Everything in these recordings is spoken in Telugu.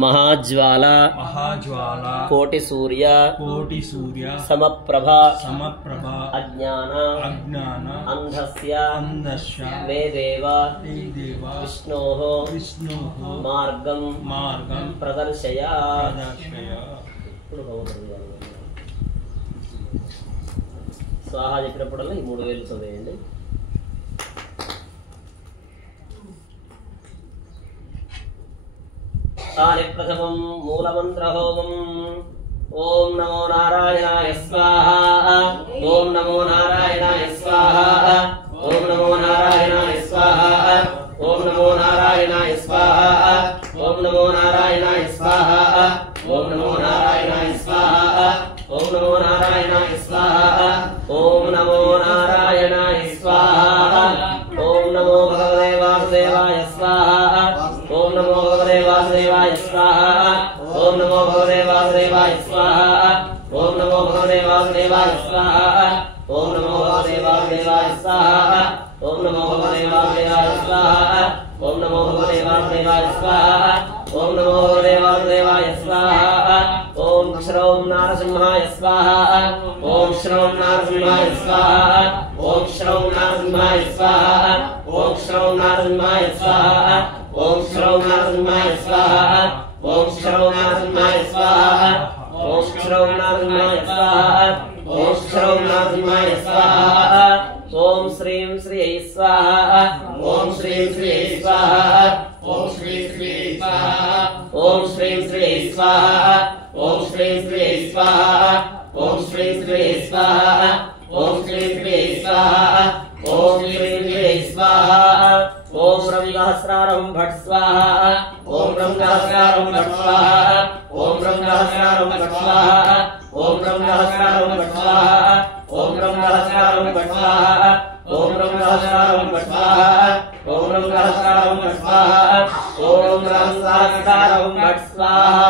महाज्वाला कोटि सूर्य समप्रभा अज्ञान अंधस्य मे देव विष्णोः मार्गं प्रदर्शय। स्वाहा చెప్పినప్పుడల్లా ఈ 3 వేలు చదివేయండి। प्रथमं मूलमंत्र होमं ओम नमो नारायणाय स्वाहा ओम नमो नारायणाय स्वाहा ओम नमो नारायणाय स्वाहा ओम नमो नारायणाय स्वाहा ओम नमो नारायणाय स्वाहा ओम नमो नारायणाय स्वाहा ओम नमो नारायणाय स्वाहा ओम नमो नारायणाय स्वाहा ओम नमो भगवते वासुदेवाय स्वाहा ओम नमो भगवते वासुदेवाय स्वाहा ओम नमो भगवते वासुदेवाय स्वाहा ओम नमो भगवते वासुदेवाय स्वाहा ओम नमो भगवते वासुदेवाय स्वाहा ओम नमो भगवते वासुदेवाय स्वाहा ओम नमो भगवते वासुदेवाय स्वाहा ओम नमो भगवते वासुदेवाय स्वाहा ओम श्रौं नारसिंहाय स्वाहा ओम श्रौं नारसिंहाय स्वाहा ओम श्रौं नारसिंहाय स्वाहा ओम श्रौं नारसिंहाय स्वाहा ओम श्रौं नारसिंहाय स्वाहा ओम श्रौं नारसिंहाय स्वाहा ओम श्रौं नारसिंहाय स्वाहा ओम श्रौं नारसिंहाय स्वाहा ओम श्रीं श्री स्वाहा ओम श्रीं श्री स्वाहा ओम श्रीं श्री स्वाहा ओम श्रीं श्री स्वाहा ओम श्रीं श्री स्वाहा ओम श्रीं श्री स्वाहा ओम श्रीं श्री स्वाहा ओम श्रीं श्री स्वाहा ओम ब्रह्मसहस्रारं भट स्वाहा ओम ब्रह्मसहस्रारं भट स्वाहा ओम ब्रह्मसहस्रारं भट स्वाहा ओम ब्रह्मसहस्रारं भट स्वाहा ओम ब्रह्मसहस्रारं भट स्वाहा ओम ब्रह्मसहस्रारं भट स्वाहा ओम ब्रह्मसहस्रारं भट स्वाहा ओम ब्रह्मसहस्रारं भट स्वाहा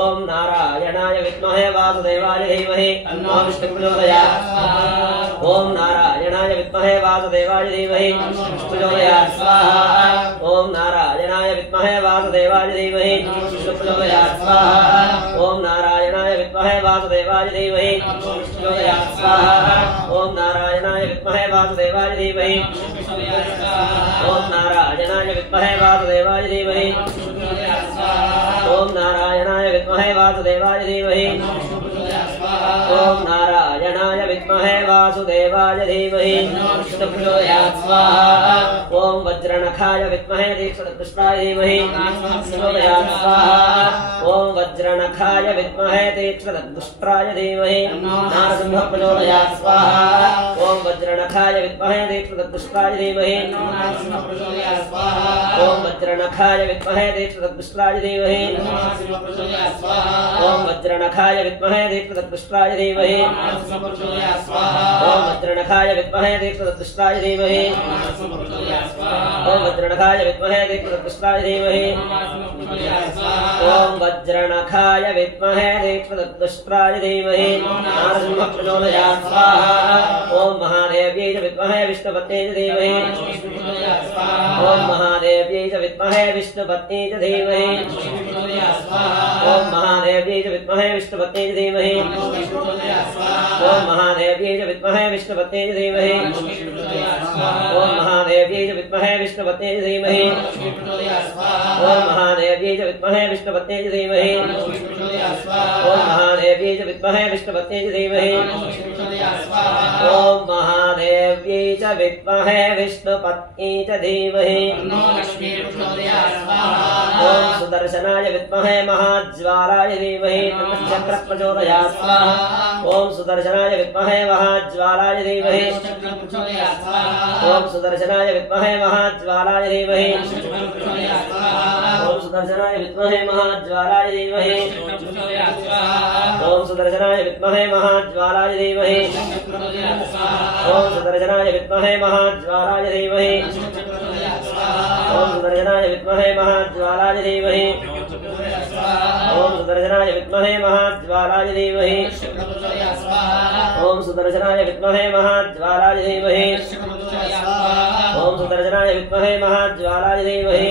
ओम नारायणाय विद्महे वासुदेवाय धीमहि तन्नो विष्णुः प्रचोदयात् ओम नारायणाय विद्महे वासुदेवाय धीमहि प्रचोदयात् स्वाहा ओम नारायणाय विद्महे वासुदेवाय धीमहि प्रचोदयात् स्वाहा ओम नारायणाय विद्महे वासुदेवाय धीमहि प्रचोदयात् स्वाहा ओम नारायणाय विद्महे वासुदेवाय धीमहि ओम नारायणाय विद्महे वासुदेवाय धीमहि ओम नारायणाय विद्महे वासुदेवाय धीमहि ओम नारायणाय विद्महे वासुदेवाय धीमहि प्रचोदयात् स्वाहा ओम वज्रनखाय विद्महे तीक्ष्णदंष्ट्राय धीमहि प्रचोदयात् स्वाहा ओम वज्रनखाय विद्महे तीक्ष्णदंष्ट्राय धीमहि नारसिंहः प्रचोदयात् स्वाहा ओम वज्रनखाय विद्महे तीक्ष्णदंष्ट्राय धीमहि ओम वज्रनखाय विद्महे तीक्ष्णदंष्ट्राय धीमहि ओम वज्रनखाय विद्महे तीक्ष्णदंष्ट्राय धीमहि ओम वज्रनखाय विद्महे तीक्ष्णदंष्ट्राय धीमहि ओम वज्रनखाय विद्महे तीक्ष्णदंष्ट्राय धीमहि ओम वज्रनखाय विद्महे तीक्ष्णदंष्ट्राय धीमहि नारसिंहः प्रचोदयात् स्वाहा ओम महादेव्यै च विद्महे विष्णुपत्न्यै च धीमहि ओम महादेव्यै च विद्महे विष्णुपत्न्यै च धीमहि ओम महादेव्यै च विद्महे विष्णुपत्न्यै च धीमहि ओम महादेव्यै च विद्महे विष्णुपत्न्यै च धीमहि ओम महादेव्यै च विद्महे विष्णुपत्न्यै च धीमहि ओम महादेव्यै च विद्महे विष्णुपत्न्यै च धीमहि ओम महादेव्यै च विद्महे विष्णुपत्न्यै च धीमहि ओम महादेव्यै च विद्महे विष्णुपत्न्यै च धीमहि ओम सुदर्शनाय विद्महे महाज्वालाय धीमहि चक्रः प्रचोदयात् स्वाहा ओम सुदर्शनाय विद्महे महाज्वालाय धीमहि ओम सुदर्शनाय विद्महे महाज्वालाय धीमहि ओम सुदर्शनाय विद्महे महाज्वालाय धीमहि ओम सुदर्शनाय विद्महे महाज्वालाय धीमहि ओम सुदर्शनाय विद्महे महाज्वालाय धीमहि ओम सुदर्शनाय विद्महे महाज्वालाय धीमहि ओम सुदर्शनाय विद्महे महाज्वालाय धीमहि ओम सुदर्शनाय विद्महे महाज्वालाय धीमहि ओम सुदर्शनाय विद्महे महाज्वालाय धीमहि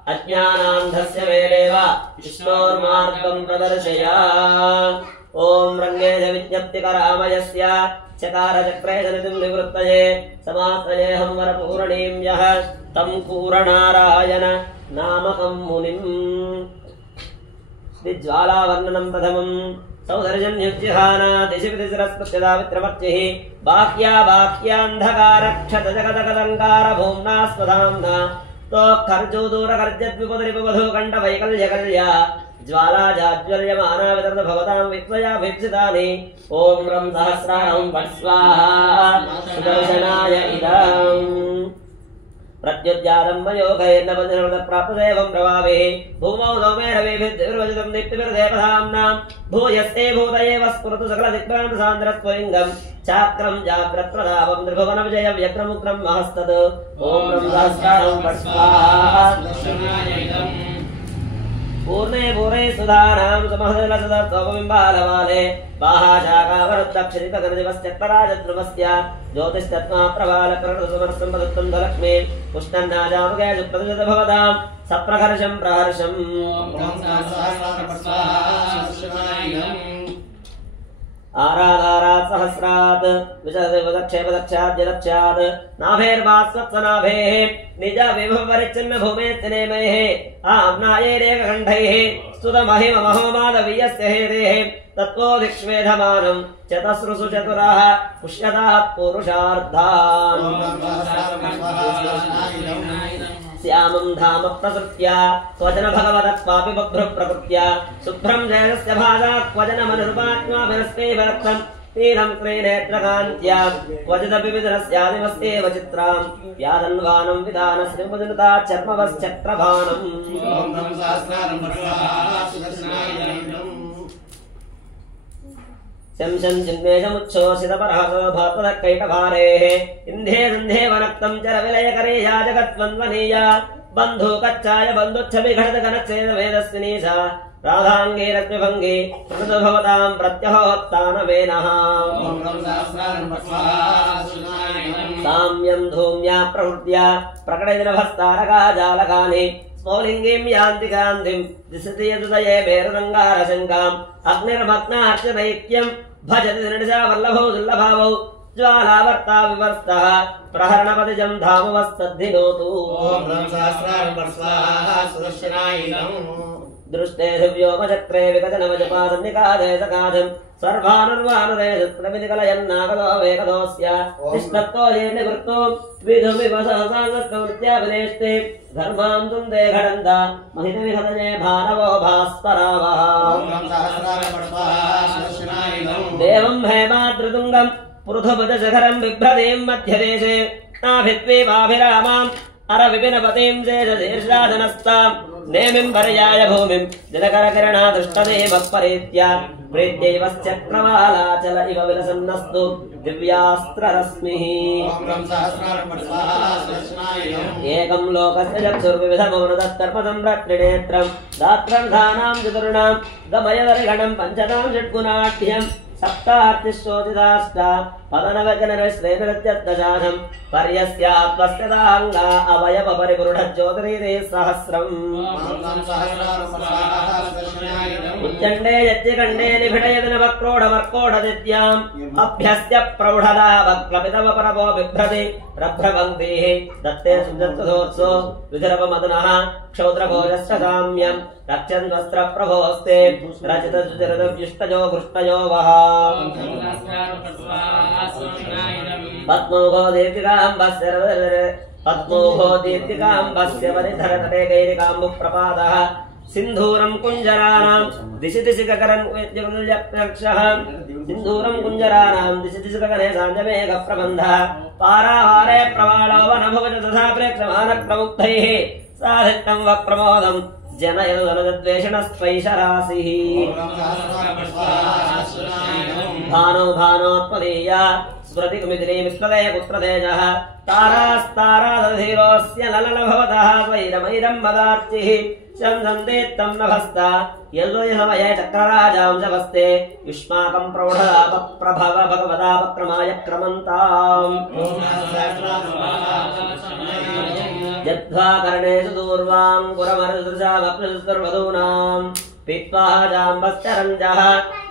अज्ञानान्धस्य मेलेव विष्णोर्मार्गं प्रदर्शय। ओम रंगेश विज्ञप्तिकरामयस्य चकारचक्रे जनितं निवृत्तये समाश्रयेऽहं वरपूरणीं यः तं पूरणारायण नामकं मुनिम्। ज्वालावर्णनं प्रथमम् सौदर्जन्युज्जिहाना दिशिविदिशिरस्पत्यदावित्रवर्चिः बाह्या बाह्यान्धकारक्षत जगदगदङ्कार भूम्ना स्वधाम्ना तोखर्जोदूरकर्जद्विपदरिपवधो कण्ठवैकल्यकल्या ज्वाला जाज्वल्यमाना वितरद भवतां विद्वया वीक्षितानि। ओम रं सहस्रारं वट् स्वाहा सुदर्शनाय इदम्। प्रत्युज्जातं मयोगैर्न वज्रवदप्राप्तदेवं प्रभावे भूमौ सौमेरवेभिर्विर्वजितं दीप्तिभिर्देवधाम्ना भूयस्ते भूतये वस्फुरतु सकलदिक्रान्तसान्द्रस्त्वलिङ्गं चाक्रं जाग्रत्प्रतापं त्रिभुवनविजयं व्यग्रमुग्रं महस्तत्। ओम रं सहस्रारं वट् स्वाहा पूर्णे पूर्णे सुधानां समहदलसदत्वबिम्बालवाले बाहाशाखावरुद्धक्षरितगणदिवश्चक्राजध्रुवस्य ज्योतिस्तत्त्वा प्रभालकरणसमरसम्पदत्तं धलक्ष्मी पुष्णन्नाजामुखे सुप्रतिशत भवतां सप्रहर्षं प्रहर्षम्। आराधारात् सहस्रात् विचदक्षेपदक्षात् जलक्षात् नाभेर्वास्वत्सनाभेः निज विभवरिच्छिन्न भूमेत्तिनेमयः आम्नायैरेककण्ठैः स्तुतमहिममहोमादवीयस्य हेरेः तत्त्वोदिक्ष्वेधमानं चतस्रुषु चतुराः पुष्यतात् पुरुषार्थान्। श्यामं धाम प्रसृत्या क्वचन भगवतत्वापि बभ्र प्रकृत्या शुभ्रं जयस्य भाजा क्वचन मनुरूपात्माभिरस्ते भरक्षं नीलं क्रीनेत्रकान्त्या क्वचिदपि विदरस्यादिमस्येव चित्रां व्यादन्वानं विधानश्रीमुदिनता चर्मवश्चक्रभानम्। शंशं चिन्मेषमुच्छोषितपरहसो भातदकैटभारेः इन्धे सन्धे वनक्तं चरविलयकरे या जगत्वन्वनीया बन्धुकच्चाय बन्धुच्छविघटितगणच्छेदवेदस्विनी सा राधाङ्गे रत्नभङ्गे प्रकृतो भवतां प्रत्यहोत्तानवेनः। साम्यं धूम्या प्रवृत्या प्रकटितनभस्तारका जालकानि स्फोलिङ्गीं यान्ति कान्तिं दिशति यदुदये मेरुरङ्गारशङ्काम् अग्निर्मग्नार्चनैक्यं भजति निर्निशा वल्लभौ दुर्लभावौ ज्वालावर्ता विवर्तः प्रहरणपतिजं धामवस्तद्धिनोतु। दृष्टे व्योमचक्रे विकचनवजपादन्निकादे सकाशं सर्वानुर्वानुरेशप्रमितिकलयन्नागतो वेकदोऽस्य तिष्ठत्तो ये निवृत्तो विधुविवसहसाङ्गस्तौत्याभिनेष्टे धर्मां तुन्दे घटन्ता महितविहतये भानवो भास्परावः। देवं हेमाद्रतुङ्गं पृथुभुजशखरं बिभ्रतीं मध्यदेशे नाभित्वेवाभिरामाम् अरविपिनपतिं शेषशीर्षादनस्तां नेमिं पर्याय भूमिं दिनकरकिरणा दृष्टदेवपरीत्या प्रीत्यैवश्चक्रवालाचल इव विलसन्नस्तु दिव्यास्त्ररश्मिः। एकं लोकस्य चक्षुर्विविधमौनदत्तर्पसंरत्रिनेत्रं दात्रन्धानां चतुर्णां गमयदरिगणं पञ्चतां षट्गुणाढ्यं सप्तार्तिशोदिताष्ट पदनवजनश्रेणदशाधं पर्यस्यात्वस्यदाङ्गा अवयवपरिपुरुढज्योतिरीते सहस्रम्। उच्चण्डे यज्ञकण्डे निभिडयदिन वक्रोढमर्कोढदित्याम् अभ्यस्य प्रौढदा वक्लपितवपरवो बिभ्रति रभ्रपङ्क्तिः दत्ते सुजत्सोत्सो विधिरवमदनः क्षौद्रभोजश्च साम्यं रक्षन्वस्त्रप्रभोस्ते रचितजुजरदव्युष्टयो घृष्टयो वः। पद्मोघो दीर्घिकाम्बस्य परिधरतटे गैरिकाम्बुप्रपादः सिन्धूरं कुञ्जराणां दिशि दिशि गगरन् वेद्यकुल्यप्रक्षः सिन्धूरं कुञ्जराणां दिशि दिशि गगने साञ्जमेघप्रबन्धः पारावारे प्रवालो वनभुवज तथा प्रेक्षमानप्रमुग्धैः साधिष्ठं वक्प्रमोदं जनयनुदनद्वेषणस्त्वैषरासिः। भानो भानोत्पदीया स्मृतिकुमिदिनी विश्वदय पुत्रतेजः तारास्तारादधीरोऽस्य लललभवतः स्वैरमैरं मदार्चिः शंसन्देत्तं नभस्ता यल्वयहमये चक्रराजां जवस्ते युष्माकं प्रौढदापप्रभव भगवदापक्रमाय क्रमन्ताम्। यद्वा कर्णेषु दूर्वां पुरमरुदृशामप्नुस्तुर्वधूनां पीत्वा जाम्बश्चरञ्जः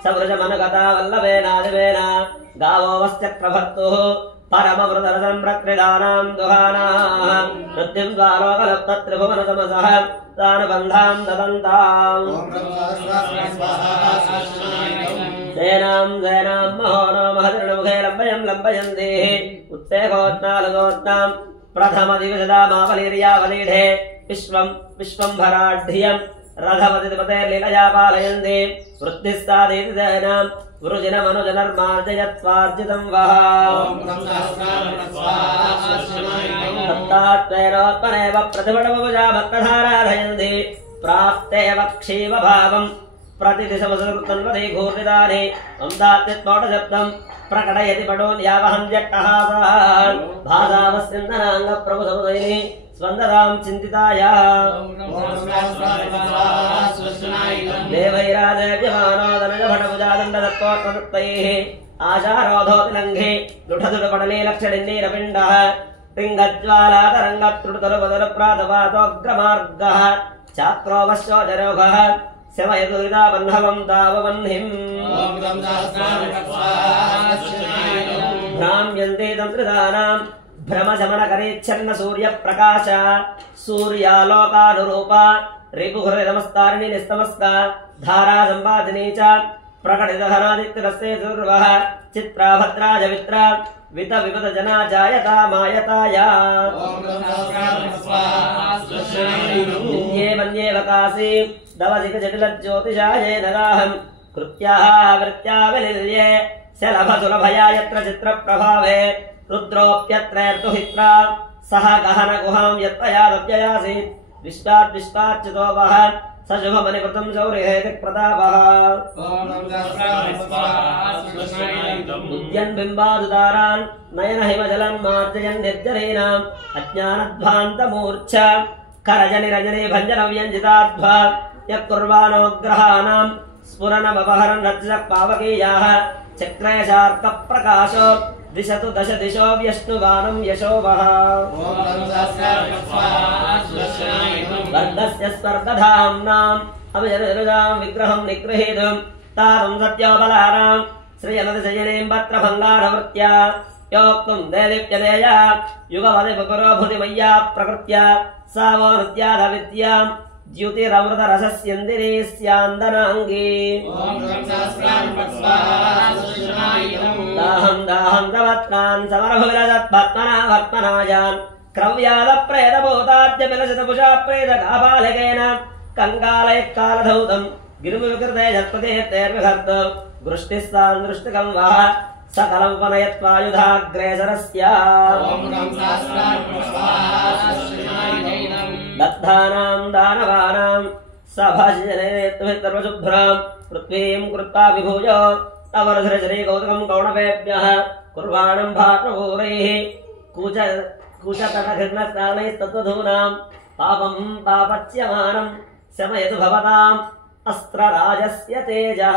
सवृजमनुगता वल्लभेनादिवेन गावो वश्चक्रभर्तुः परमवृतरसं प्रकृदानां दुहानाः मृत्युं द्वारोकलप्तत्रिभुवनसमसः तानुबन्धां ददन्ताम् सेनां महो नो महतिर्मुखे लम्बयन्ति उत्तेकोत्नालगोत्नां प्रथमदिवशदामावलीर्यावलीढे विश्वम्भराढ्यं रथपतिपते लीलया पालयन्ति वृत्तिस्तादीति जैनां वृजिनमनुजनर्मार्जयत्वार्जितं वः तत्तात्मेनोत्मनेव प्रतिपटमुजा भक्तधाराधयन्ति प्राप्तेव क्षीवभावं प्रतिदिशमसुकृतन्वति घूर्णितानि अंदात्यत्मोटशब्दं प्रकटयति पटोन् यावहं जट्टहासान् भासावस्यन्दनाङ्गप्रभुसमुदैनि स्वन्दतां चिन्तिताया देवैराजव्यमानोदनजभटभुजादण्डदत्तोत्तदत्तैः आशारोधोतिलङ्घे लुठदुडपटलीलक्षणिन्नीरपिण्डः तिङ्गज्वालातरङ्गत्रुटतरुपदरप्रातपातोऽग्रमार्गः चाक्रोवश्चोचरोगः शमयदुरिताबन्धवं ताववह्निम् भ्राम्यन्ते तन्त्रिदानां भ्रमशमनकरेच्छन्न सूर्यप्रकाश सूर्यालोकानुरूपा रिपुहृदमस्तारिणी निस्तमस्ता धारा सम्पादिनी च प्रकटितधरादित्यरस्ते दुर्वः चित्रा भद्राज वित्रा वित विपद जना जायता मायताया मन्ये वकासी दवसिक जटिल ज्योतिषाये नगाहं कृत्याः वृत्त्या विनिल्ये शलभसुलभया यत्र चित्र प्रभावे रुद्रोऽप्यत्रैर्तुहित्रा सह गहन गुहां यत्पयादव्ययासीत् विश्वाच्युतो वः सशुभमनिवृतं शौर्यहेतिः प्रतापः उद्यन् बिम्बादुदारान् नयन हिमजलं मार्जयन् निर्जरीनाम् अज्ञानध्वान्तमूर्छ करजनिरजने भञ्जनव्यञ्जिताध्वा यः कुर्वाणोग्रहाणां स्फुरनमपहरन् रज्जः पावकीयाः चक्रेशार्कप्रकाशो दिशतु दश दिशो व्यष्टुवानं यशो वः वर्धस्य स्वर्गधाम्नाम् अभिजनजनुजां विग्रहं निगृहीतुं तातं सत्योबलानां सृजनतिशयनीं पत्रभङ्गारवृत्त्या योक्तुं देदीप्यदेया युगवदिपुरोभूतिमय्या प्रकृत्या सा वो नृत्याधविद्यां द्युतिरमृतरसस्यन्दिनी स्यान्दनाङ्गी दाहं दवत्नान् समरभुविलसत्पत्मनाभत्मनायान् क्रव्यादप्रेतभूताद्यविलसितपुषा प्रेतकापालिकेन कङ्कालैः कालधौतं गिरिविकृते जत्पतेर्विहर्त वृष्टिः सान्दृष्टिकं वः सकलमुपनयत्वायुधाग्रेसरस्य दत्तानां दानवानां सभाजनेत्वशुभ्रां पृथ्वीं कृत्वा विभूय अवरधरजनीकौतुकं कौणपेभ्यः कुर्वाणं भाट्रपूरैः कुशतटघृणस्नानैस्तत्त्वधूनां पापं पापच्यमानं शमयतु भवताम् अस्त्रराजस्य तेजः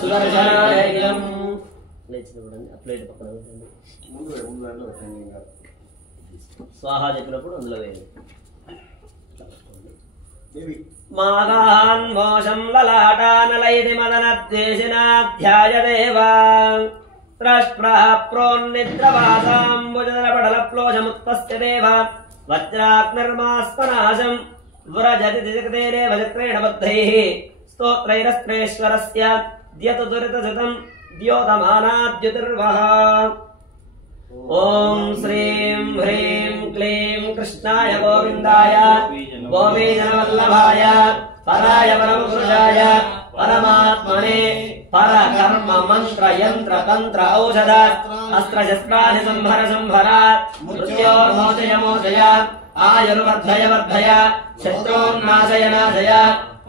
सुदर्शनाय इदम् ప్లేట్ పక్కన స్వాహా చెప్పినప్పుడు అందులో వేయండి. మాగాన్ మోషం లలాటానలైది మదనద్వేషినాధ్యాయదేవా త్రష్ప్రాప్రోన్నిద్రవాసాంబుజదరపడలప్లోషముత్పస్య దేవ వజ్రాగ్నిర్మాస్పనాశం వ్రజతి దిక్తేనే వజక్రేణ బద్ధైః స్తోత్రైరస్త్రేశ్వరస్య ద్యతు దురితశతం ద్యోతమానాద్యుతిర్వః. ఓం శ్రీం హ్రీం క్లీం కృష్ణాయ గోవిందాయ గోపీజనవల్లభాయ పరాయ పరమపురుషాయ పరమాత్మనే పరకర్మ మంత్ర యంత్ర తంత్ర ఔషధ అస్త్ర శస్త్రాది సంహర సంహర మృత్యోర్మోచయ మోచయ ఆయుర్వర్ధయ వర్ధయ శత్రూన్నాశయ నాశయ.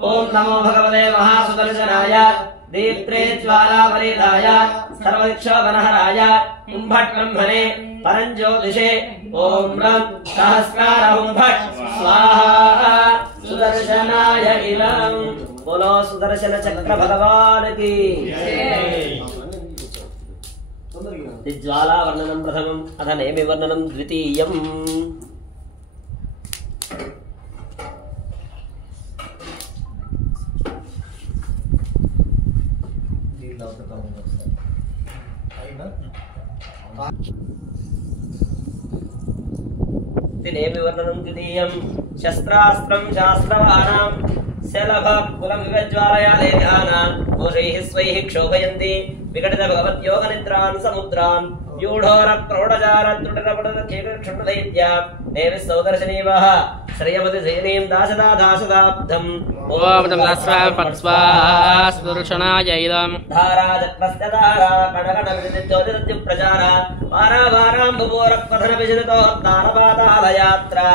ఓం నమో భగవతే మహాసుదర్శనాయ దీప్త్రే జ్వాలావరీదాయ సర్వదిక్షోగణహరాయ కుంభట్ బ్రహ్మణే పరంజ్యోతిషే. ఓం రం సహస్రార కుంభట్ స్వాహా సుదర్శనాయ ఇలం. బోలో సుదర్శన చక్ర భగవాన్ కి. ज्वालावर्णनं प्रथमम् अथ नेमिवर्णनं द्वितीयम् नेमिवर्णनं द्वितीयं शस्त्रास्त्रं शास्त्रवानां शलभकुलमिवज्वालया लेखानां कोशैः स्वैः क्षोभयन्ति विकटित भगवद्योगनिद्रान् समुद्रान् व्यूढोरक्रोडचारत्रुटिरपटनक्षेत्रक्षुण्णदैत्या नेमिः सौदर्शनीवः श्रेयमति सेनीं दाशदा दाशदाब्धम् ओम तमस्वापत्स्वास्वरुषणाय इदम् धारा चक्रस्य धारा कणकणविद्युज्योतिरत्युप्रचारा वारावाराम्बुवोरक्पथनविशदितोत्तारपातालयात्रा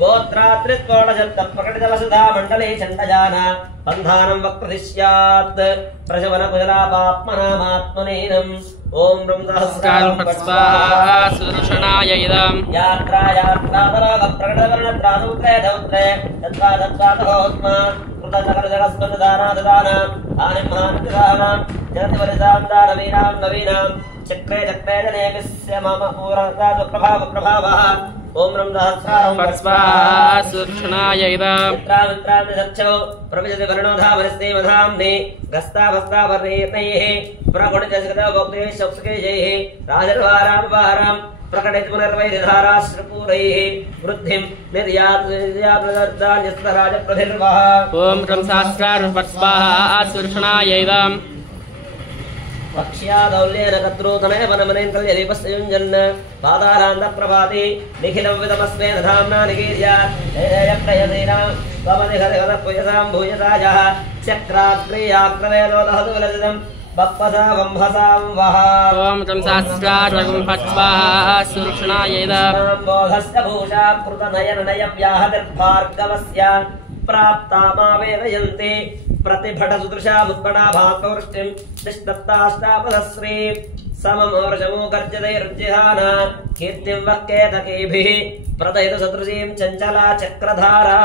गोत्रात्रित्कोणशब्दप्रकटितवसुधा मण्डले चण्डजाना बन्धानं वक्रदिश्यात् प्रशमनकुशलापात्मनामात्मनेनम् ओम ब्रह्मसहस्राय इदम् यात्रा यात्रातरागप्रकटवर्णत्रासौत्रे धौत्रे तत्त्वा तत्त्वातहोत्मा कृतचकरजगस्मन्दानाददानाम् आनिम्हानिदानां जगतिवरिसां दानवीनां नवीनां चक्रे चक्रे जनेमिस्य मम पूर्वप्रभावः ओम ब्रह्मसहस्राय इदम् मित्रामित्रान्निसच्छौ प्रविशति वर्णोधावनस्ते मधाम्ने गस्ताभस्तावर्णैर्नैः प्रगुणितजगतभोक्तेः शौक्सकेशैः राजर्वारामवारां प्रकटित पुनर्वैर्धाराश्रुपूरैः वृद्धिं निर्यातराजप्रधिर्वः ओम ब्रह्मसहस्राय इदम् पक्ष्यादौल्येन कत्रूतनय वनमनेन्द्रयलिपस्य युञ्जन् पादारान्तप्रभाति निखिलं विदमस्मेन धाम्ना निगीर्या जयजयप्रयसेनां त्वमधिहरिहरपुयसां भूयसायः चक्राग्रेयाक्रमेणो दहतु विलसितं बप्पसा वम्भसां वः ओम ब्रह्मसहस्राय इदम् बोधस्य भूषा कृतनयननयव्याहतिर्भार्गवस्य प्राप्ता मावेदयन्ति प्रतिभटसुदृशामुत्पणा भागवृष्टिं तिष्ठत्ताष्टापदश्री सममवर्षमो गर्जदैर्जिहाना कीर्तिं वक्केतकेभिः प्रदयतु सदृशीं चञ्चला चक्रधारा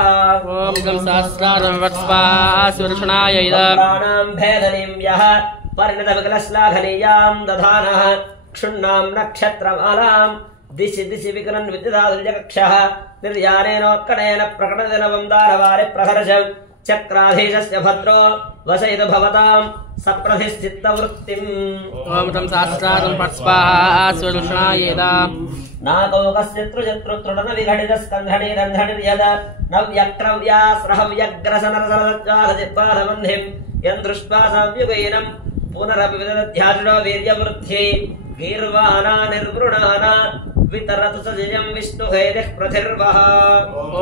ओम ब्रह्मसहस्राय इदम् प्राणां भेदनीं यः परिणतविकलश्लाघनीयां दधानः क्षुण्णां नक्षत्रमालां दिशि दिशि विकलन् विद्युदादुर्यकक्षः निर्यानेनोत्कटेन प्रकटदिनवं दारवारि प्रहर्षम् चक्राधीशस्य भद्रो वसयतु भवतां सप्रधिश्चित्तवृत्तिम् ओम ब्रह्मसहस्राय इदम् नागोकस्य त्रुजत्रुतृणविघटितस्कन्धनिरन्धनिर्यद नव्यक्रव्यास्रहव्यग्रसनरसलज्जालजिह्वाधबन्धिं यन्दृष्ट्वा संयुगैनं पुनरपि विदध्याजुषो वीर्यवृद्ध्यै गीर्वाणा निर्वृणाना वितरतु सजयं विष्णुहैरिः प्रथिर्वः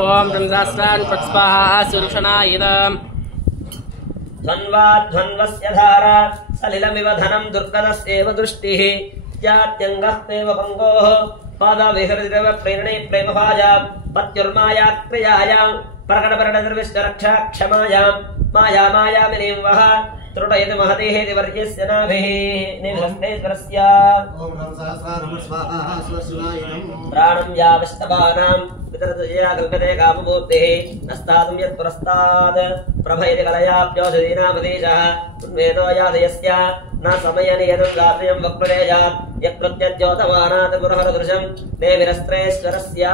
ओम ब्रह्मसहस्राय इदम् ध्वन्वाध्वन्वस्य धारा सलिलमिव धनं दुर्गतस्येव दृष्टिः जात्यङ्गः प्रेम पङ्गोः पादविहृदिरव प्रेरणे प्रेमभाजां पत्युर्मायाक्रियायां प्रकटपरणनिर्विष्टरक्षा क्षमायां माया मायामिनीं वः त्रुटयति महतेः दिवर्यस्य नाभिः निहस्तेश्वरस्य प्राणं यावष्टवानां वितरतया कल्पते काममूर्तिः नस्तातुं यत्पुरस्तात् प्रभयति कलयाप्योषधीनामदेशः उन्मेदो यादयस्य न समयनियतं गात्र्यं वक्प्रदेयात् यत्प्रत्यद्योतमानात् पुरहरदृशं देविरस्त्रेश्वरस्य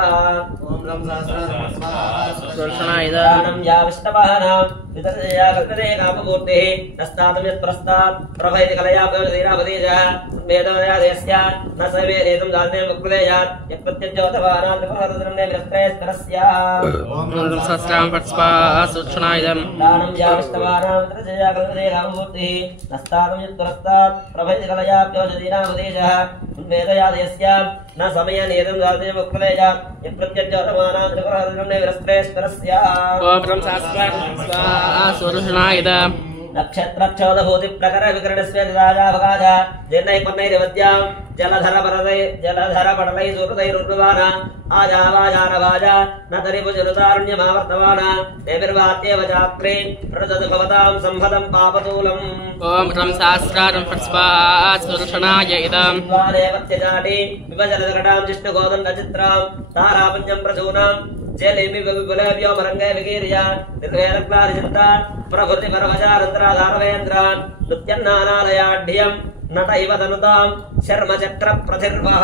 प्राणं यावष्टवानां वितरतया कल्पते काममूर्तिः नस्तातुं यत्पुरस्तात् प्रभयति कलयाप्योषधीनामदेशः उन्मेदो यादयस्य न समयनियतं गात्र्यं वक्प्रदेयात् यत्प्रत्यद्योतमानात् पुरहरदृशं देविरस्त्रेश्वरस्य दानं यावष्टवानां वितरतया कल्पते काममूर्तिः नस्तातुं यत्पुरस्तात् प्रभयति कलयाप्योषधीनामदेशः उन्मेदयादयस्य न समयनियतं गात्र्यं वक्प्रदेयात् यत्प्रत्यद्योतमानात् पुरहरदृशं देविरस्त्रेश्वरस्य नक्षत्रक्षोधभूति प्रकर विकरणस्य राजावकाश जीर्णैर्पन्नैर्वद्यां जलधरपटलैः सुहृदैरुर्वाना आजावाजारवाजा न तरिभुजनुतारुण्यमावर्तमाना देविर्वात्येव चाक्रे प्रददतु भवतां संहतं पापतूलम् ओम ब्रह्मसहस्राय इदम् द्वारेवत्यजाटे विभजलदकटां जिष्णुगोदण्डचित्रां तारापञ्चं प्रसूनां जलेमि विपुलव्योमरङ्गे विकीर्या निर्वेदक्लारिचिन्ता प्रभृति परवचारन्तराधारवेन्द्रान् नृत्यन्नानालयाढ्यं నట ఇవ తనుతాం శర్మ చక్ర ప్రతిర్వః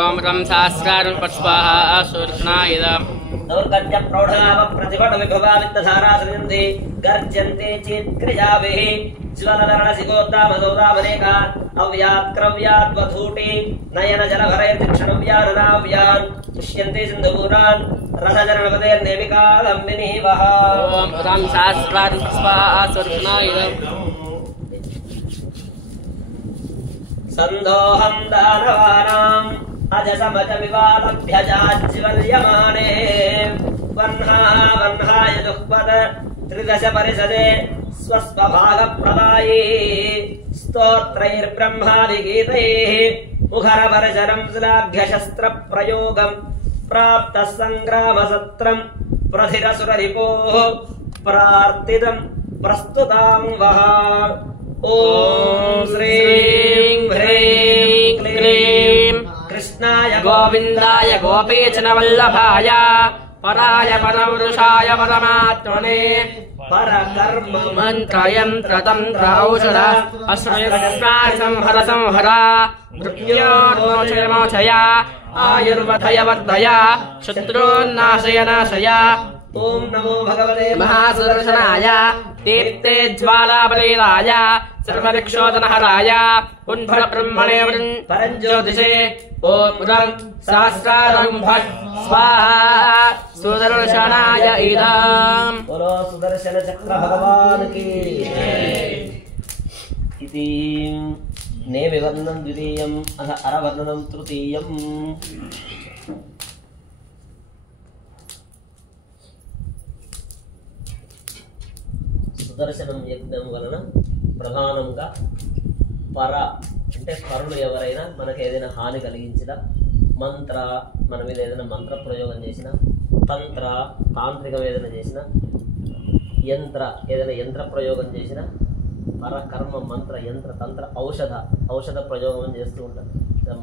ఓం రం సహస్రారం పస్వాహ సూర్ణాయుధం దౌర్గత్య ప్రౌఢావ ప్రతిభట విభవా విత్తధారా సృజంతి గర్జంతే చేత్ క్రియాభిః జ్వలనరణసికోద్దామదౌదామనేక అవ్యాత్క్రవ్యాద్వధూటి నయన జలభరైర్దిక్షణవ్యాననావ్యాన్ పుష్యంతే సింధూరాన్ రసజనపదేర్నేమికాలంబినీవః ఓం రం సహస్రారం పస్వాహ సూర్ణాయుధం సందోహం దానవానాం అజసమజ వివాదభ్యజాజ్వల్యమానే వహ్నాయ దుఃపద త్రిదశ పరిసదే స్వస్వభాగప్రదాయే స్తోత్రైర్బ్రహ్మాదిగీతైః ముఖరపరశరం శ్లాఘ్యశస్త్ర ప్రయోగం ప్రాప్త సంగ్రామసత్రం ప్రధిరసురరిపోః ప్రార్థితం ప్రస్తుతాం వః ఓం శ్రీం హ్రీం క్లీం కృష్ణాయ గోవిందాయ గోపీచన వల్లభాయ పరాయ పరవృషాయ పరమాత్మనే పరకర్మ మంత్రయంత్ర తంత్ర ఔషధ అశ్రయస్నాయ సంహర సంహర మృత్యోర్మోచయ మోచయ ఆయుర్వధయ వర్ధయ శత్రున్నాశయ నాశయ ఓం నమో భగవతే మహాసుదర్శనాయ దీప్తే జ్వాలాబలీరాయ సర్వదిక్షోదనహరాయ ఉన్ఫల బ్రహ్మణే పరంజ్యోతిషే ఓం రం సహస్రారం భట్ స్వాహా సుదర్శనాయ ఇదం బోలో సుదర్శన చక్ర భగవాన్ కి ఇది నేమి వర్ణనం ద్వితీయం అథ అరవర్ణనం తృతీయం సుదర్శనం యజ్ఞం వలన ప్రధానంగా పర అంటే పరులు ఎవరైనా మనకు ఏదైనా హాని కలిగించినా మంత్ర మన మీద ఏదైనా మంత్ర ప్రయోగం చేసినా తంత్ర తాంత్రికం ఏదైనా చేసినా యంత్ర ఏదైనా యంత్ర ప్రయోగం చేసినా పర కర్మ మంత్ర యంత్ర తంత్ర ఔషధ ప్రయోగం చేస్తూ ఉంటారు.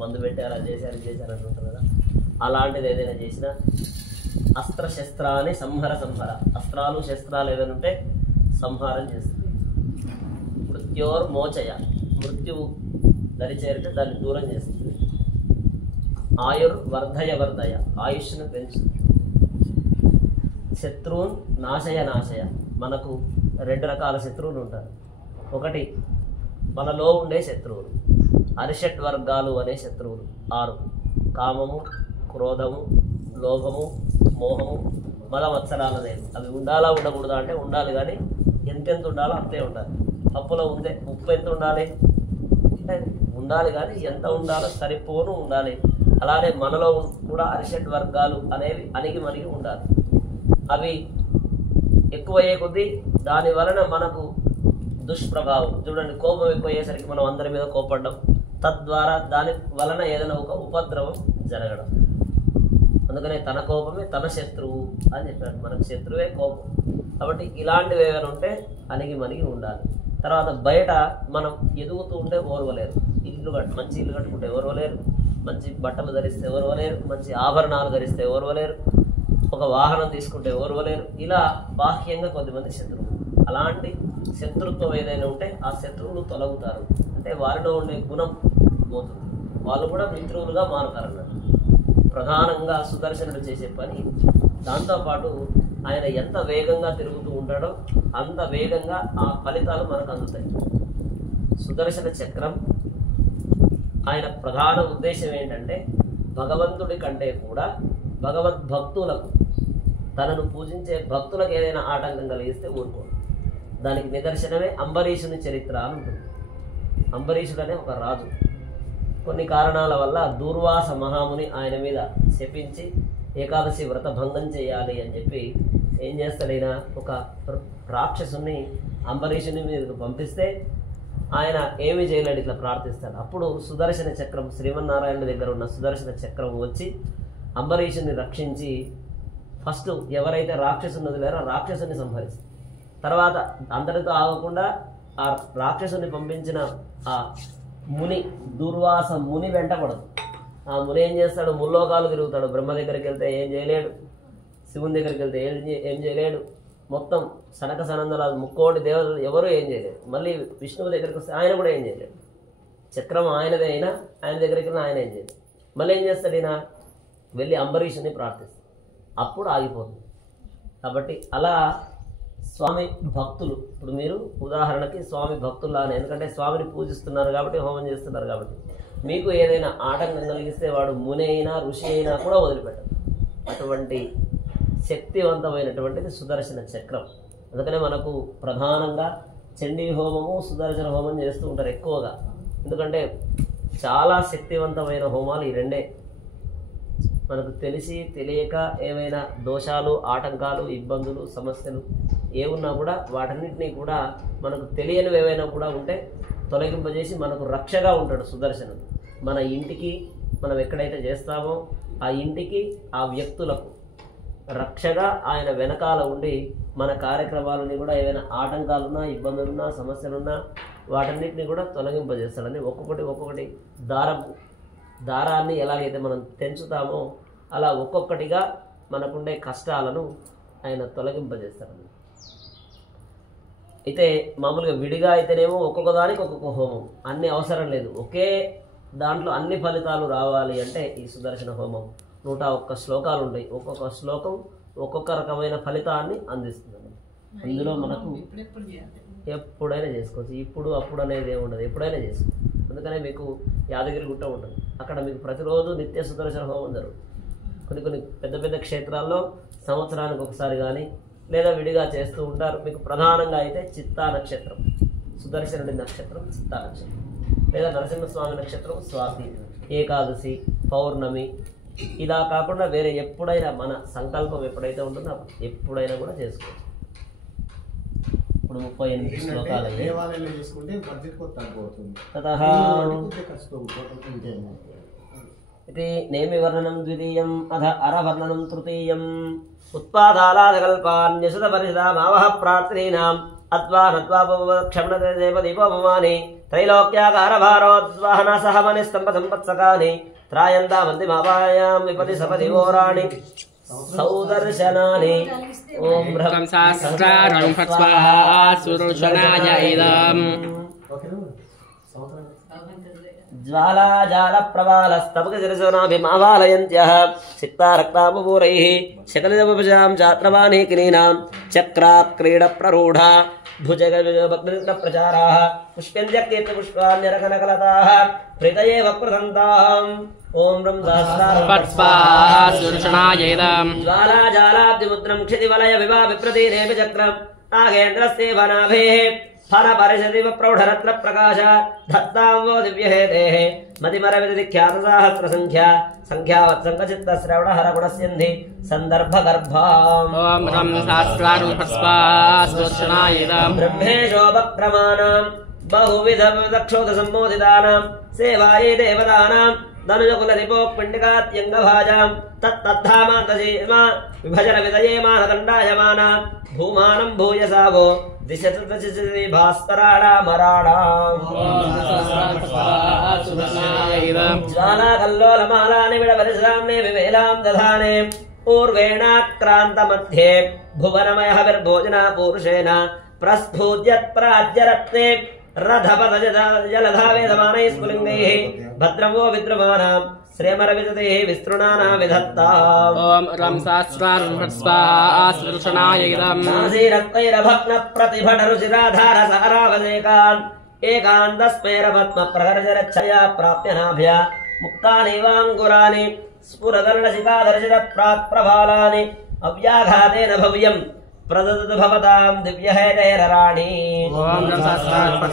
మందు పెట్టి అలా చేశారు అంటుంటారు కదా. అలాంటిది ఏదైనా చేసినా అస్త్రశస్త్రాన్ని సంహర అస్త్రాలు శస్త్రాలు ఏదైనా ఉంటే సంహారం చేస్తుంది. మృత్యోర్మోచయ మృత్యువు దరిచేరితే దాన్ని దూరం చేస్తుంది. ఆయుర్వర్ధయ ఆయుష్ను పెంచుతుంది. శత్రువున్ నాశయ మనకు 2 రకాల శత్రువులు ఉంటారు. ఒకటి మనలో ఉండే శత్రువులు, అరిషట్ వర్గాలు అనే శత్రువులు 6: కామము, క్రోధము, లోభము, మోహము, మలమత్సరాలనే. అవి ఉండాలా ఉండకూడదా అంటే ఉండాలి, కానీ ఎంతెంత ఉండాలో అంతే ఉండాలి. పప్పులో ఉందే ఉప్పు ఎంత ఉండాలి అంటే ఉండాలి, కానీ ఎంత ఉండాలో సరిపోను ఉండాలి. అలానే మనలో కూడా అరిషట్ వర్గాలు అనేవి అణిగి మణిగి ఉండాలి. అవి ఎక్కువయ్యే కొద్దీ దాని వలన మనకు దుష్ప్రభావం. చూడండి, కోపం ఎక్కువ అయ్యేసరికి మనం అందరి మీద కోపడడం, తద్వారా దాని వలన ఏదైనా ఒక ఉపద్రవం జరగడం. అందుకనే తన కోపమే తన శత్రువు అని చెప్పాడు. మనకు శత్రువే కోపం. కాబట్టి ఇలాంటివి ఏమైనా ఉంటే అణిగి మణిగి ఉండాలి. తర్వాత బయట మనం ఎదుగుతూ ఉంటే ఓర్వలేరు. మంచి ఇల్లు కట్టుకుంటే ఓర్వలేరు, మంచి బట్టలు ధరిస్తే ఓర్వలేరు, మంచి ఆభరణాలు ధరిస్తే ఓర్వలేరు, ఒక వాహనం తీసుకుంటే ఓర్వలేరు. ఇలా బాహ్యంగా కొద్దిమంది శత్రువులు. అలాంటి శత్రుత్వం ఏదైనా ఉంటే ఆ శత్రువులు తొలగుతారు. అంటే వారిలో ఉండే గుణం పోతుంది, వాళ్ళు కూడా మిత్రులుగా మారుతారన్నట్టు. ప్రధానంగా సుదర్శనుడు చేసే పని. దాంతోపాటు ఆయన ఎంత వేగంగా తిరుగుతూ ఉంటాడో అంత వేగంగా ఆ ఫలితాలు మనకు అందుతాయి. సుదర్శన చక్రం ఆయన ప్రధాన ఉద్దేశం ఏంటంటే భగవంతుడి కంటే కూడా భగవద్భక్తులకు, తనను పూజించే భక్తులకు ఏదైనా ఆటంకం కలిగిస్తే ఊరుకోడు. దానికి నిదర్శనమే అంబరీషుని చరిత్ర అని ఉంటుంది. అంబరీషుడు అనే ఒక రాజు కొన్ని కారణాల వల్ల దూర్వాస మహాముని ఆయన మీద శపించి ఏకాదశి వ్రత భంగం చేయాలి అని చెప్పి ఏం చేస్తాడైనా ఒక రాక్షసుని అంబరీషుని మీదకు పంపిస్తే ఆయన ఏమి చేయలేడు, ఇట్లా ప్రార్థిస్తాడు. అప్పుడు సుదర్శన చక్రం, శ్రీమన్నారాయణ దగ్గర ఉన్న సుదర్శన చక్రం వచ్చి అంబరీషుని రక్షించి ఫస్ట్ ఎవరైతే రాక్షసుని వదిలారో రాక్షసుని సంహరిస్తుంది. తర్వాత అందరితో ఆగకుండా ఆ రాక్షసుని పంపించిన ఆ ముని, దుర్వాస ముని వెంటపడదు. ఆ ముని ఏం చేస్తాడు, ముల్లోకాలు తిరుగుతాడు. బ్రహ్మ దగ్గరికి వెళ్తే ఏం చేయలేడు, శివుని దగ్గరికి వెళ్తే ఏం చేయలేడు, మొత్తం సనక సనందరాలు 3 కోటి దేవతలు ఎవరు ఏం చేయలేరు. మళ్ళీ విష్ణువు దగ్గరికి వస్తే ఆయన కూడా ఏం చేయలేడు. చక్రం ఆయనదే అయినా ఆయన దగ్గరికి ఆయన ఏం చేయదు. మళ్ళీ ఏం చేస్తాడు ఈయన? వెళ్ళి అంబరీషుని ప్రార్థిస్తాడు, అప్పుడు ఆగిపోతుంది. కాబట్టి అలా స్వామి భక్తులు, ఇప్పుడు మీరు ఉదాహరణకి స్వామి భక్తుల్లానే, ఎందుకంటే స్వామిని పూజిస్తున్నారు కాబట్టి, హోమం చేస్తున్నారు కాబట్టి, మీకు ఏదైనా ఆటంకం కలిగిస్తే వాడు ముని అయినా ఋషి అయినా కూడా వదిలిపెట్టరు. అటువంటి శక్తివంతమైనటువంటిది సుదర్శన చక్రం. అందుకనే మనకు ప్రధానంగా చండీ హోమము, సుదర్శన హోమం చేస్తూ ఉంటారు ఎక్కువగా. ఎందుకంటే చాలా శక్తివంతమైన హోమాలు ఈ రెండే. మనకు తెలిసి తెలియక ఏమైనా దోషాలు, ఆటంకాలు, ఇబ్బందులు, సమస్యలు ఏమున్నా కూడా వాటన్నిటినీ కూడా మనకు తెలియనివి ఏవైనా కూడా ఉంటే తొలగింపజేసి మనకు రక్షగా ఉంటాడు సుదర్శనుడు. మన ఇంటికి మనం ఎక్కడైతే చేస్తామో ఆ ఇంటికి, ఆ వ్యక్తులకు రక్షగా ఆయన వెనకాల ఉండి మన కార్యక్రమాలని కూడా ఏవైనా ఆటంకాలున్నా, ఇబ్బందులున్నా, సమస్యలున్నా వాటన్నిటిని కూడా తొలగింపజేస్తాడని ఒక్కొక్కటి దారాన్ని ఎలాగైతే మనం తెంచుతామో అలా ఒక్కొక్కటిగా మనకుండే కష్టాలను ఆయన తొలగింపజేస్తాడని. అయితే మామూలుగా విడిగా అయితేనేమో ఒక్కొక్క దానికి ఒక్కొక్క హోమం, అన్ని అవసరం లేదు. ఒకే దాంట్లో అన్ని ఫలితాలు రావాలి అంటే ఈ సుదర్శన హోమం 101 శ్లోకాలు ఉంటాయి. ఒక్కొక్క శ్లోకం ఒక్కొక్క రకమైన ఫలితాన్ని అందిస్తుంది. అందులో మనకు ఎప్పుడైనా చేసుకోవచ్చు, ఇప్పుడు అప్పుడు అనేది ఏమి ఉండదు, ఎప్పుడైనా చేసుకోవచ్చు. అందుకనే మీకు యాదగిరి గుట్ట ఉంటుంది, అక్కడ మీకు ప్రతిరోజు నిత్య సుదర్శన హోమం జరుగుతుంది. కొన్ని పెద్ద పెద్ద క్షేత్రాల్లో సంవత్సరానికి ఒకసారి కానీ లేదా విడిగా చేస్తూ ఉంటారు. మీకు ప్రధానంగా అయితే చిత్తా నక్షత్రం, సుదర్శనుడి నక్షత్రం చిత్తా నక్షత్రం, లేదా నరసింహస్వామి నక్షత్రం స్వాతి, ఏకాదశి, పౌర్ణమి, ఇలా కాకుండా వేరే ఎప్పుడైనా మన సంకల్పం ఎప్పుడైతే ఉంటుందో ఎప్పుడైనా కూడా చేసుకోవచ్చు. ఇప్పుడు 38 శ్లోకాలు ఇది నేమి వర్ణనం ద్వితీయం అధ అరవర్ణనం తృతీయం ఉత్పాదాలాదకల్పాన్యసుత పరిషదామావహ ప్రార్థనీనాం అద్వానద్వాపక్షమణదేవదీపోపమాని త్రైలోక్యాకార భారోద్వాహన సహమని స్తంభ సంపత్సకాని త్రాయంతామంతిమాపాయాం విపది సపది ఓరాణి సౌదర్శనాని. ఓం బ్రహ్మ సహస్రారం స్వాహా సుదర్శనాయ ఇదం జ్వాలాజాల ప్రవాలస్తమకశిరసోనాభిమావాలయంత్యః సిక్తారక్తాపూరైః శకలిదముపజాం చాత్రవాణీ కినీనాం చక్రాక్రీడ ప్రరూఢ భుజగభక్త ప్రచారాః పుష్ప్యంత్యకీర్తి పుష్పాన్యరకనకలతాః ప్రీతయే వక్రదంతాం. ఓం బ్రహ్మ సహస్రారం సుదర్శనాయ ఇదం జ్వాలాజాలాబ్ధిముద్రం క్షితివలయ వివా విప్రతీనేపి చక్రం నాగేంద్రస్తేవనాభేః ఫల పరిషదివ ప్రౌఢరత్న ప్రకాశ దత్తాం వో దివ్యహేతేః మతిమరవిది ఖ్యాత సహస్ర సంఖ్యా సంఖ్యావత్సంగ చిత్త శ్రవణ హర గుణస్యంధి సందర్భ గర్భాం. ఓం బ్రహ్మ సహస్రారం సుదర్శనాయ ఇదం బ్రహ్మేశోపక్రమాణం బహువిధ దక్షోధ సంబోధితానాం సేవాయే దేవతానాం ధనుజకుల రిపోపిండికాత్యంగభాజాం తత్తద్ధామాంతజేమా విభజన విదయే మానదండాయమానాం భూమానం భూయసావో దిశతృతచితి భాస్కరాణామరాణాం. జ్వాలాకల్లోలమాలాని విడపరిశ్రామ్నే వివేలాం దధానే పూర్వేణాక్రాంత మధ్యే భువనమయ విర్భోజన పూరుషేణ ప్రస్ఫూజ్యత్ప్రాజ్యరత్నే రథపద జలధావేదమానై స్ఫులింగైః భద్రం వో విద్రమానాం శ్రేమరవిదతైః విస్తృణానా విధత్తాం. ఓం రం సహస్రారం సుదర్శనాయ ఇదం నాసీరక్తైరభగ్న ప్రతిభట రుచిరాధార సారావసేకాన్ ఏకాంతస్మేరపద్మ ప్రహర్జరచ్చయా ప్రాప్య నాభ్య ముక్తానివాంగురాని స్ఫురదర్శికాదర్శిత ప్రాక్ప్రభాలాని అవ్యాఘాతేన భవ్యం ప్రదదతు భవతాం దివ్యహేతైరరాణి. ఓం రం సహస్రారం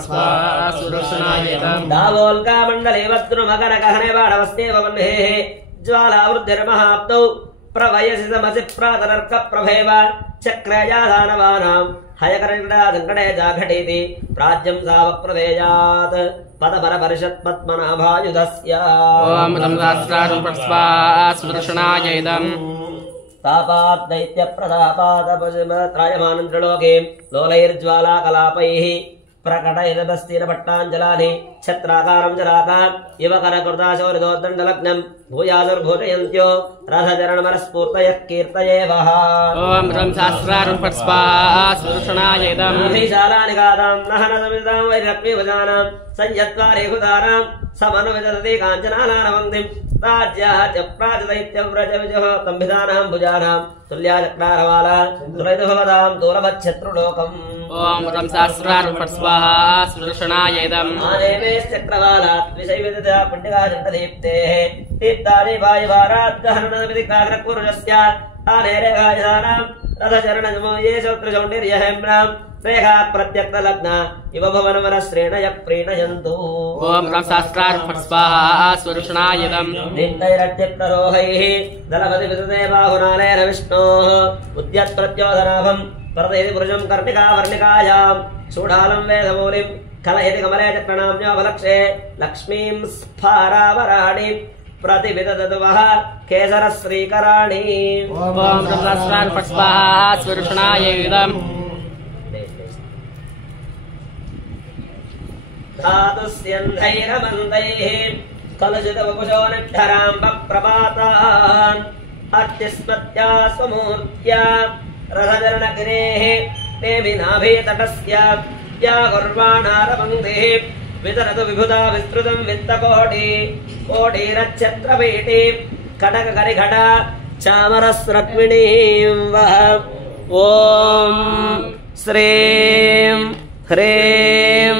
సుదర్శనాయ ఇదం దావోల్కామండలే వద్రుమకర గహనే బాణవస్తేవ వన్హేః జ్వాలావృద్ధిర్మహాప్తౌ ప్రవయసి సమసి ప్రాతరర్క ప్రభేవ చక్రయాదానవానాం హయకరణా సంకటే జాఘటేతి ప్రాజ్యం సావక్రదేయాత్ పదపర పరిషత్ పద్మనాభాయుధస్య. ఓం రం సహస్రారం సుదర్శనాయ ఇదం तापात् दैत्यप्रतापादपशमत्रायमानं त्रिलोके लोलैर्ज्वालाकलापैः प्रकटयदस्तीरभट्टाञ्जलानि छत्राकारं जलाका इव करकृताशौर्यदोद्दण्डलग्नं भूयासुर्भूषयन्त्यो रथचरणमरस्फूर्तयः कीर्तये वः ॐ रं सहस्रारं फट् स्वाहा सुदर्शनाय इदम् शालानिकादां नहनसमितां वैरक्मीवजानां संयत्वारेहुदानां समनुविदधति काञ्चनालानवन्तिं राज्याः च प्राजदैत्यव्रजविजः तम्भिदानां भुजानां तुल्याचक्रारवाला तुलैतभवदां दूरभच्छत्रुलोकम् ॐ रं सहस्रारं फट् स्वाहा सुदर्शनाय इदम् आनेमेश्चक्रवालात् विषयविदधा पुण्यकाचण्डदीप्तेः दीप्तानि वायुभारात् गहननमितिकाग्रपूर्वस्य आनेरेगायधानां रथचरणजमोये सौत्रचौण्डिर्यहेम्नां रेखा प्रत्यक्तलग्ना इव भवनवनश्रेणय प्रीणयन्तु ॐ रं सहस्रारं फट् स्वाहा सुदर्शनाय इदम् दीप्तैरत्यक्तरोहैः दलपतिविदते बाहुनालेन विष्णोः उद्यत्प्रत्योधनाभं प्रदयति पुरुषं कर्णिकावर्णिकायां शूढालं वेदमूलिं कलयति कमले चक्रनाम्न्योपलक्षे लक्ष्मीं स्फारावराणि प्रतिविदधतु वः केसरश्रीकराणि ॐ रं सहस्रारं फट् स्वाहा सुदर्शनाय इदम् धातुस्यन्धैरमन्तैः कलुषितवपुषो निष्ठरां वक्प्रपातान् अर्चिस्मत्या स्वमूर्त्या रथचरणगिरेः देविनाभितटस्य व्याकुर्वाणारपङ्क्तिः वितरतु विभुधा विस्तृतं वित्तकोटि कोटिरच्छत्रपीठि कटककरिघटा चामरस्रक्मिणीं वः ॐ श्रीं ह्रीं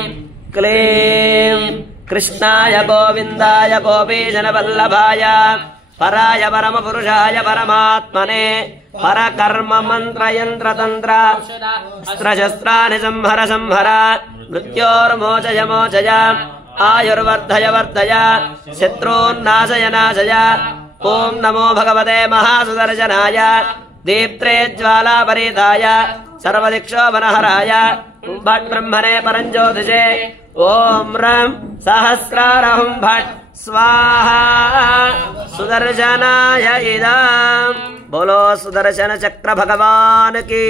क्लीं कृष्णाय गोविन्दाय गोपीजनवल्लभाय पराय परमपुरुषाय परमात्मने परकर्म मन्त्रयन्त्रतन्त्र अस्त्रशस्त्राणि संहर संहर मृत्योर्मोचय मोचय आयुर्वर्धय वर्धय शत्रून्नाशय नाशय ॐ नमो भगवते महासुदर्शनाय दीप्त्रे ज्वालापरीताय सर्वदिक्षोभनहराय भट् ब्रह्मणे परञ्ज्योतिषे ॐ रं सहस्रारहुं भट् स्वाहा सुदर्शनाय इदम् बोलो सुदर्शन चक्र भगवान की